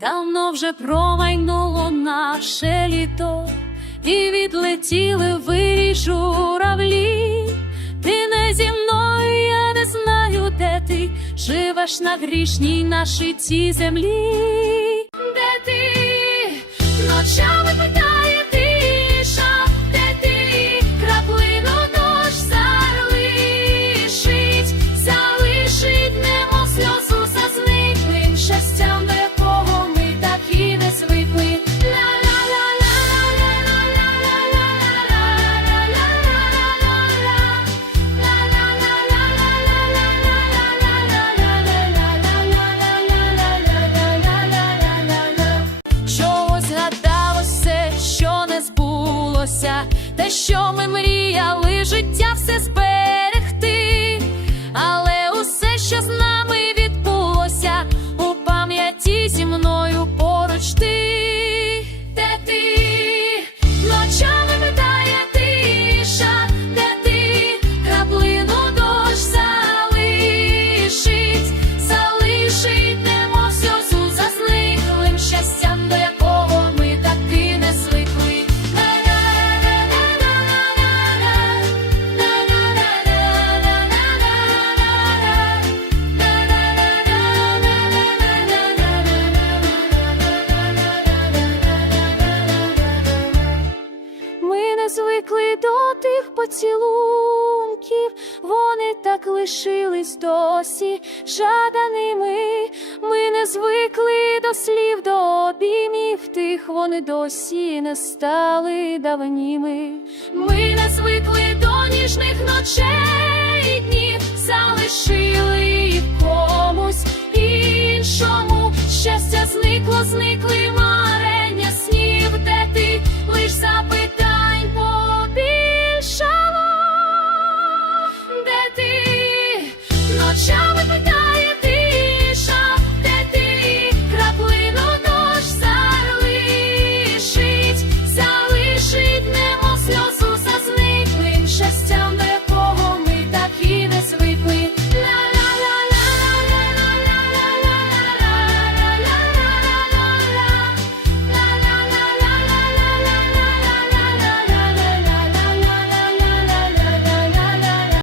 Давно вже промайнуло наше літо, і відлетіли вирі журавлі. Ти не зі мною, я не знаю, де ти живеш на грішній нашій цій землі. Збулося, те, що ми мріяли, життя все зберегти, тих поцілунків, вони так лишились досі жаданими. Ми не звикли до слів, до обіймів тих, вони досі не стали давніми. Ми не звикли до ніжних ночей і днів, залишили